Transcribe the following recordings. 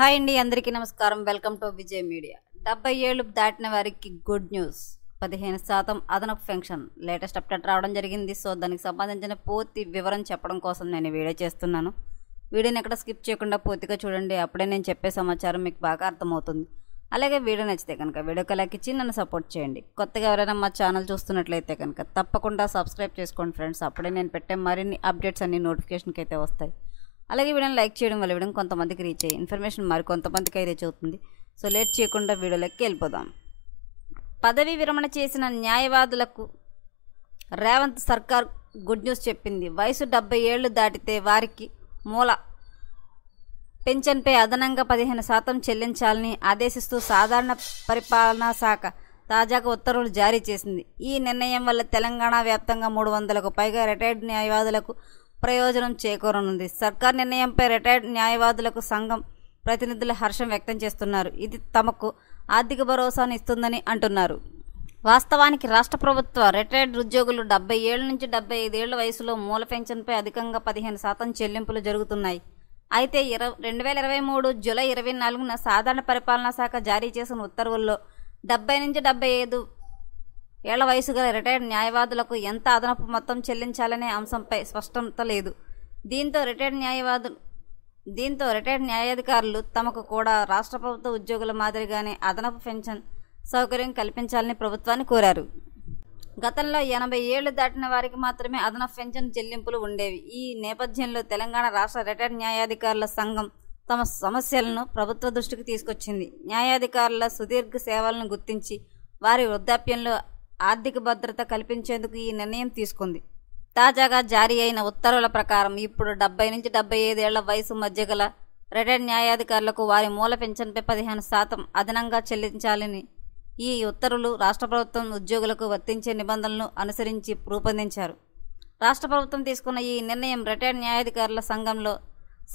Hi అండి, అందరికీ నమస్కారం. Welcome to Vijay media. 70 ఏళ్ళు దాటిన వారికి గుడ్ న్యూస్. 15% అదనపు పెన్షన్ లేటెస్ట్ అప్డేట్ రావడం జరిగింది. సో దానికి సంబంధించిన పూర్తి వివరం చెప్పడం కోసం నేను వీడియో చేస్తున్నాను. వీడియోని ఎక్కడ స్కిప్ చేయకుండా పూర్తిగా చూడండి. అప్పుడే నేను చెప్పే సమాచారం మీకు బాగా అర్థమవుతుంది. అలాగే వీడియో నచ్చితే కనుక వీడియోకి లైక్ ఇచ్చి నన్ను సపోర్ట్ చేయండి. కొత్తగా ఎవరైనా మా ఛానల్ చూస్తున్నట్లయితే కనుక తప్పకుండా సబ్స్క్రైబ్ చేసుకోండి ఫ్రెండ్స్. అప్పుడే నేను పెట్టే మరిన్ని అప్డేట్స్ అన్ని నోటిఫికేషన్కి అయితే వస్తాయి. అలాగే వీడియోని లైక్ చేయడం వల్ల వీడియో కొంతమందికి రీచ్ అయ్యి ఇన్ఫర్మేషన్ మరి కొంతమందికి రీచ్ అవుతుంది. సో లేట్ చేయకుండా వీడియోలోకి వెళ్ళిపోదాం. పదవీ విరమణ చేసిన న్యాయవాదులకు రేవంత్ సర్కార్ గుడ్ న్యూస్ చెప్పింది. వయసు 70 ఏళ్లు దాటితే వారికి మూల పెన్షన్పై అదనంగా 15% చెల్లించాలని ఆదేశిస్తూ సాధారణ పరిపాలనా శాఖ తాజాగా ఉత్తర్వులు జారీ చేసింది. ఈ నిర్ణయం వల్ల తెలంగాణ వ్యాప్తంగా 300కు పైగా రిటైర్డ్ న్యాయవాదులకు ప్రయోజనం చేకూరనుంది. సర్కార్ నిర్ణయంపై రిటైర్డ్ న్యాయవాదులకు సంఘం ప్రతినిధులు హర్షం వ్యక్తం చేస్తున్నారు. ఇది తమకు ఆర్థిక భరోసాను ఇస్తుందని అంటున్నారు. వాస్తవానికి రాష్ట్ర ప్రభుత్వ రిటైర్డ్ ఉద్యోగులు 70 ఏళ్ల నుంచి 75 ఏళ్ల వయసులో మూల పెన్షన్పై అధికంగా 15% చెల్లింపులు జరుగుతున్నాయి. అయితే 2023 జూలై 24న సాధారణ పరిపాలనా శాఖ జారీ చేసిన ఉత్తర్వుల్లో 70 నుంచి 75 ఏళ్ల వయసు గల రిటైర్డ్ న్యాయవాదులకు ఎంత అదనపు మొత్తం చెల్లించాలనే అంశంపై స్పష్టత లేదు. దీంతో రిటైర్డ్ న్యాయాధికారులు తమకు కూడా రాష్ట్ర ప్రభుత్వ ఉద్యోగుల మాదిరిగానే అదనపు పెన్షన్ సౌకర్యం కల్పించాలని ప్రభుత్వాన్ని కోరారు. గతంలో 80 ఏళ్లు దాటిన వారికి మాత్రమే అదనపు పెన్షన్ చెల్లింపులు ఉండేవి. ఈ నేపథ్యంలో తెలంగాణ రాష్ట్ర రిటైర్డ్ న్యాయాధికారుల సంఘం తమ సమస్యలను ప్రభుత్వ దృష్టికి తీసుకొచ్చింది. న్యాయాధికారుల సుదీర్ఘ సేవలను గుర్తించి వారి వృద్ధాప్యంలో ఆర్థిక భద్రత కల్పించేందుకు ఈ నిర్ణయం తీసుకుంది. తాజాగా జారీ అయిన ఉత్తర్వుల ప్రకారం ఇప్పుడు 70 నుంచి 75 ఏళ్ల వయసు మధ్య గల రిటైర్డ్ న్యాయాధికారులకు వారి మూల పెన్షన్పై 15% అదనంగా చెల్లించాలని ఈ ఉత్తర్వులు రాష్ట్ర ప్రభుత్వం ఉద్యోగులకు వర్తించే నిబంధనలను అనుసరించి రూపొందించారు. రాష్ట్ర ప్రభుత్వం తీసుకున్న ఈ నిర్ణయం రిటైర్డ్ న్యాయాధికారుల సంఘంలో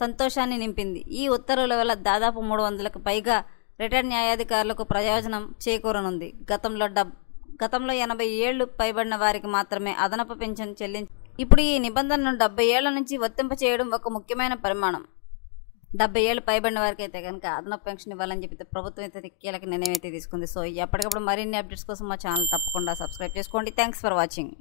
సంతోషాన్ని నింపింది. ఈ ఉత్తర్వుల వల్ల దాదాపు 300కు పైగా రిటైర్డ్ న్యాయాధికారులకు ప్రయోజనం చేకూరనుంది. గతంలో 80 ఏళ్లు పైబడిన వారికి మాత్రమే అదనపు పెన్షన్ ఇప్పుడు ఈ నిబంధనను 70 ఏళ్ల నుంచి వర్తింపచేయడం ఒక ముఖ్యమైన పరిమాణం. 70 ఏళ్ళు పైబడిన వారికి అయితే కనుక అదనపు పెన్షన్ ఇవ్వాలని చెప్పి ప్రభుత్వం అయితే కీలక నిర్ణయం అయితే తీసుకుంది. సో ఎప్పటికప్పుడు మరిన్ని అప్డేట్స్ కోసం మా ఛానల్ తప్పకుండా సబ్స్క్రైబ్ చేసుకోండి. Thanks for watching.